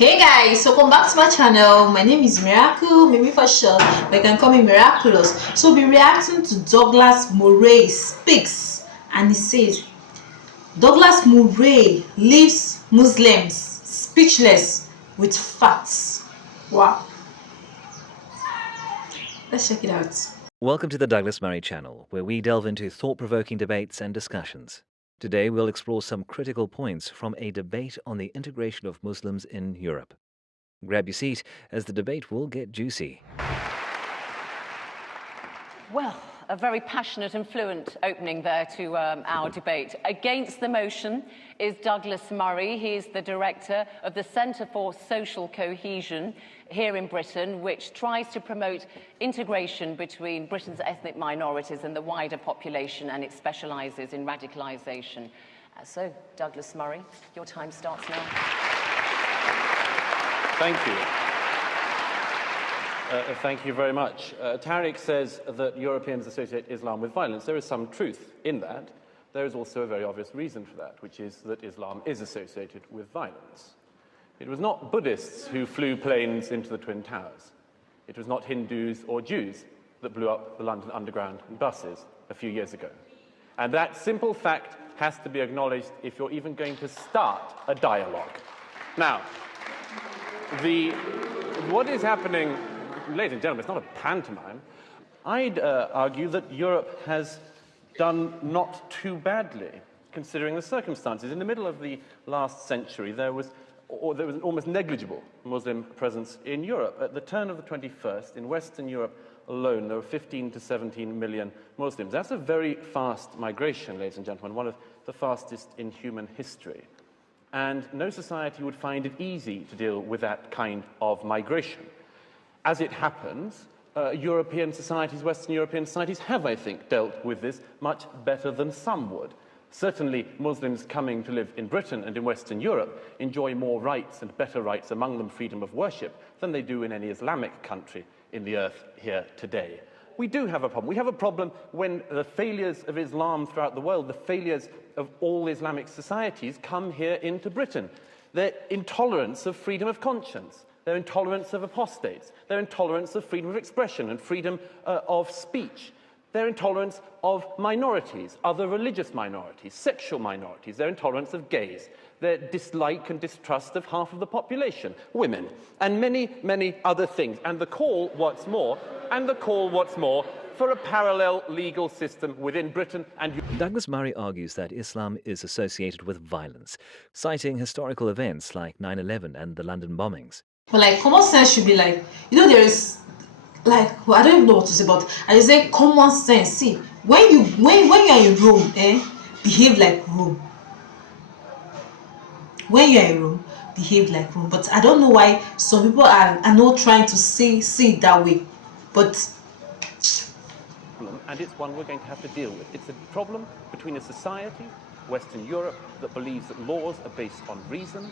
Hey guys, welcome back to my channel. My name is Miracle, Mimi for short, but you can call me Miraculous. So we'll be reacting to Douglas Murray speaks, and he says Douglas Murray leaves Muslims speechless with facts. Wow. Let's check it out. Welcome to the Douglas Murray channel, where we delve into thought-provoking debates and discussions. Today we'll explore some critical points from a debate on the integration of Muslims in Europe. Grab your seat as the debate will get juicy. Well, a very passionate and fluent opening there to our debate. Against the motion is Douglas Murray. He is the director of the Centre for Social Cohesion here in Britain, which tries to promote integration between Britain's ethnic minorities and the wider population, and it specialises in radicalisation. So, Douglas Murray, your time starts now. Thank you. Thank you very much. Tariq says that Europeans associate Islam with violence. There is some truth in that. There is also a very obvious reason for that, which is that Islam is associated with violence. It was not Buddhists who flew planes into the Twin Towers. It was not Hindus or Jews that blew up the London Underground and buses a few years ago. And that simple fact has to be acknowledged if you're even going to start a dialogue. Now, what is happening, ladies and gentlemen, it's not a pantomime. I'd argue that Europe has done not too badly, considering the circumstances. In the middle of the last century, there was an almost negligible Muslim presence in Europe. At the turn of the 21st, in Western Europe alone, there were 15 to 17 million Muslims. That's a very fast migration, ladies and gentlemen, one of the fastest in human history. And no society would find it easy to deal with that kind of migration. As it happens, European societies, Western European societies have, I think, dealt with this much better than some would. Certainly, Muslims coming to live in Britain and in Western Europe enjoy more rights and better rights, among them freedom of worship, than they do in any Islamic country in the earth here today. We do have a problem. We have a problem when the failures of Islam throughout the world, the failures of all Islamic societies, come here into Britain. Their intolerance of freedom of conscience, their intolerance of apostates, their intolerance of freedom of expression and freedom of speech, their intolerance of minorities, other religious minorities, sexual minorities, their intolerance of gays, their dislike and distrust of half of the population, women, and many, many other things. And the call, what's more, for a parallel legal system within Britain and... Douglas Murray argues that Islam is associated with violence, citing historical events like 9/11 and the London bombings. But like common sense should be like, there is like, well, I don't even know what to say, but I just say common sense. See, when you are in Rome, behave like Rome. When you are in Rome, behave like Rome. But I don't know why some people are not trying to see it that way. But and it's one we're going to have to deal with. It's a problem between a society, Western Europe, that believes that laws are based on reason,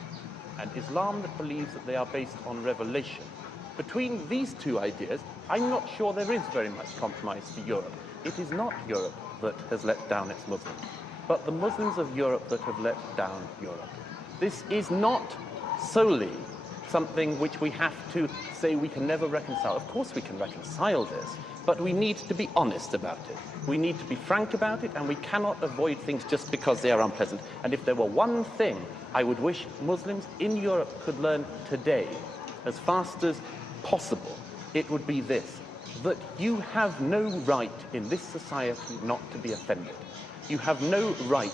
and Islam that believes that they are based on revelation. Between these two ideas, I'm not sure there is very much compromise for Europe. It is not Europe that has let down its Muslims, but the Muslims of Europe that have let down Europe. This is not solely something which we have to say we can never reconcile. Of course we can reconcile this, but we need to be honest about it. We need to be frank about it, and we cannot avoid things just because they are unpleasant. And if there were one thing I would wish Muslims in Europe could learn today, as fast as possible, it would be this: that you have no right in this society not to be offended. You have no right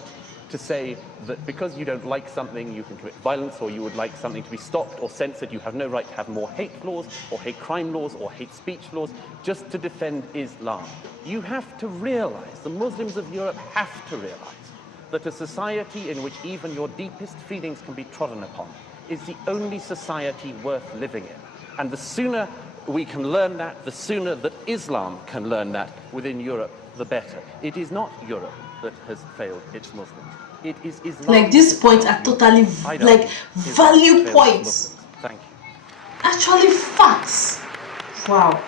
to say that because you don't like something, you can commit violence, or you would like something to be stopped or censored. You have no right to have more hate laws or hate crime laws or hate speech laws just to defend Islam. You have to realize, the Muslims of Europe have to realize, that a society in which even your deepest feelings can be trodden upon is the only society worth living in. And the sooner we can learn that, the sooner that Islam can learn that within Europe, the better. It is not Europe that has failed its Muslims. It is Islam. like these points are totally like value points. Thank you. Actually facts. Wow.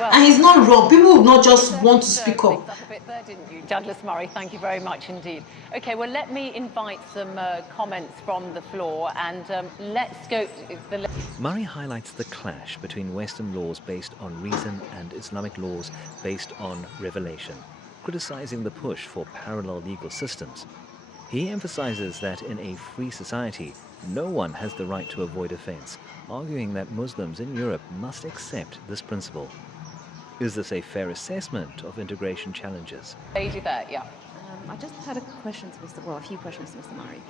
Well, and he's not wrong. People would not just you want to stirred speak things up. a bit there, didn't you? Douglas Murray, thank you very much indeed. Okay, well, let me invite some comments from the floor, and let's go to the... Murray highlights the clash between Western laws based on reason and Islamic laws based on revelation, criticizing the push for parallel legal systems. He emphasizes that in a free society, no one has the right to avoid offense, arguing that Muslims in Europe must accept this principle. Is this a fair assessment of integration challenges? Lady there, yeah. I just had a few questions to Mr. Murray.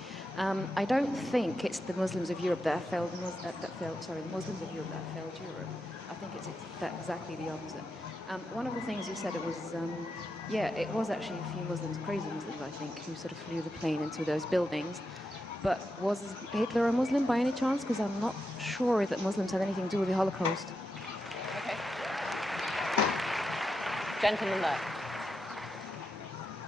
I don't think it's the Muslims of Europe that failed. The Muslims of Europe that failed Europe. I think it's exactly the opposite. One of the things you said, it was actually a few Muslims, crazy Muslims, I think, who sort of flew the plane into those buildings. But was Hitler a Muslim by any chance? Because I'm not sure that Muslims had anything to do with the Holocaust. Okay. Gentleman there.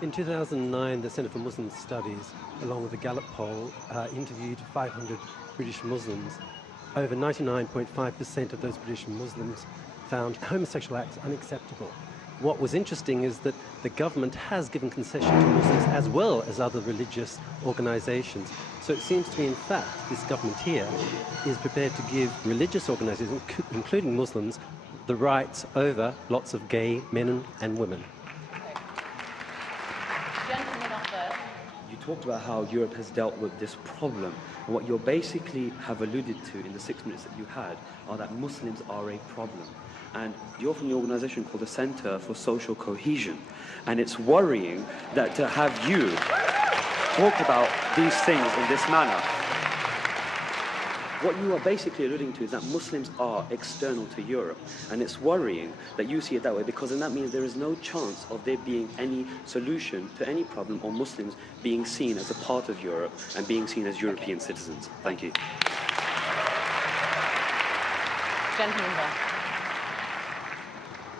In 2009, the Centre for Muslim Studies, along with the Gallup poll, interviewed 500 British Muslims. Over 99.5% of those British Muslims found homosexual acts unacceptable. What was interesting is that the government has given concession to Muslims as well as other religious organizations. So it seems to me, in fact, this government here is prepared to give religious organizations, including Muslims, the rights over lots of gay men and women. Gentleman up there. You talked about how Europe has dealt with this problem, and what you basically have alluded to in the 6 minutes that you had are that Muslims are a problem. And you're from the organization called the Center for Social Cohesion, and it's worrying that to have you talk about these things in this manner. What you are basically alluding to is that Muslims are external to Europe, and it's worrying that you see it that way, because then that means there is no chance of there being any solution to any problem, or Muslims being seen as a part of Europe and being seen as European citizens. Thank you. Gentleman there.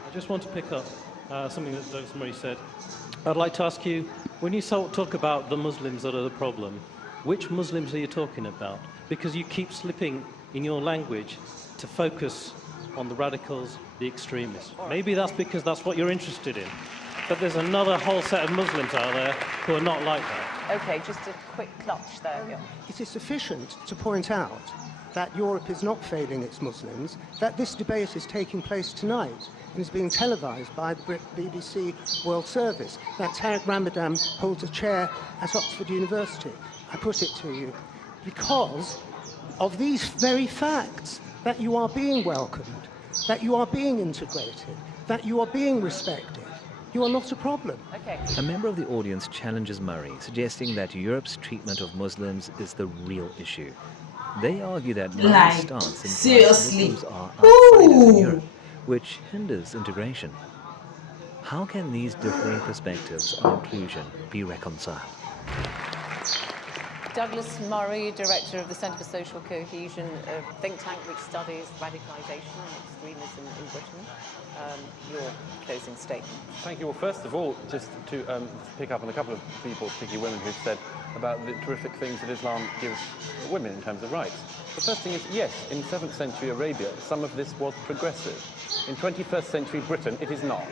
I just want to pick up something that Douglas Murray said. I'd like to ask you, when you talk about the Muslims that are the problem, which Muslims are you talking about? Because you keep slipping in your language to focus on the radicals, the extremists. Maybe that's because that's what you're interested in. But there's another whole set of Muslims out there who are not like that. Okay, just a quick clutch there. Yeah. It is sufficient to point out that Europe is not failing its Muslims, that this debate is taking place tonight and is being televised by the BBC World Service, that Tariq Ramadan holds a chair at Oxford University. I put it to you because of these very facts, that you are being welcomed, that you are being integrated, that you are being respected. You are not a problem. Okay. A member of the audience challenges Murray, suggesting that Europe's treatment of Muslims is the real issue. They argue that Murray's Like, stance implies seriously? Muslims are outside Ooh. of Europe, which hinders integration. How can these differing perspectives on inclusion be reconciled? Douglas Murray, Director of the Centre for Social Cohesion, a think tank which studies radicalisation and extremism in Britain. Your closing statement. Thank you. Well, first of all, just to pick up on a couple of people, particularly women, who've said about the terrific things that Islam gives women in terms of rights. The first thing is, yes, in 7th century Arabia, some of this was progressive. In 21st century Britain, it is not.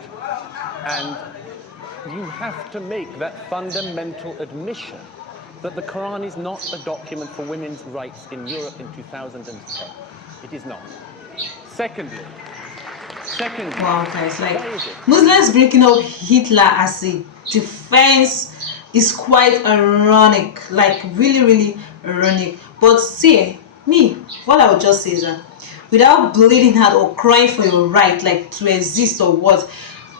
And you have to make that fundamental admission that the Quran is not a document for women's rights in Europe in 2010. It is not. Secondly, Wow, guys, like why is it? Muslims breaking up Hitler as a defense is quite ironic, like really ironic. But see, me, what I would just say is that without bleeding out or crying for your right, like to exist or what,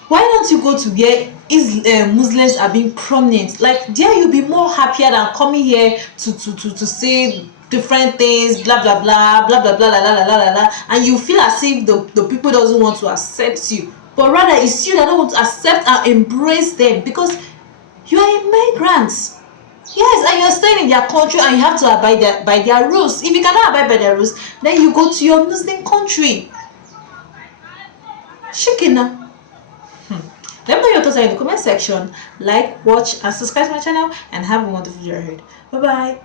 why don't you go to where Muslims are being prominent? Like there you'll be more happier than coming here to say different things, blah blah blah blah blah blah la la la la la, and you feel as if the people doesn't want to accept you, but rather it's you that don't want to accept and embrace them because you are immigrants. Yes, and you're staying in their country and you have to abide by their rules. If you cannot abide by their rules, then you go to your Muslim country. Shikina. Let me know your thoughts in the comment section. Like, watch, and subscribe to my channel, and have a wonderful day ahead. Bye bye.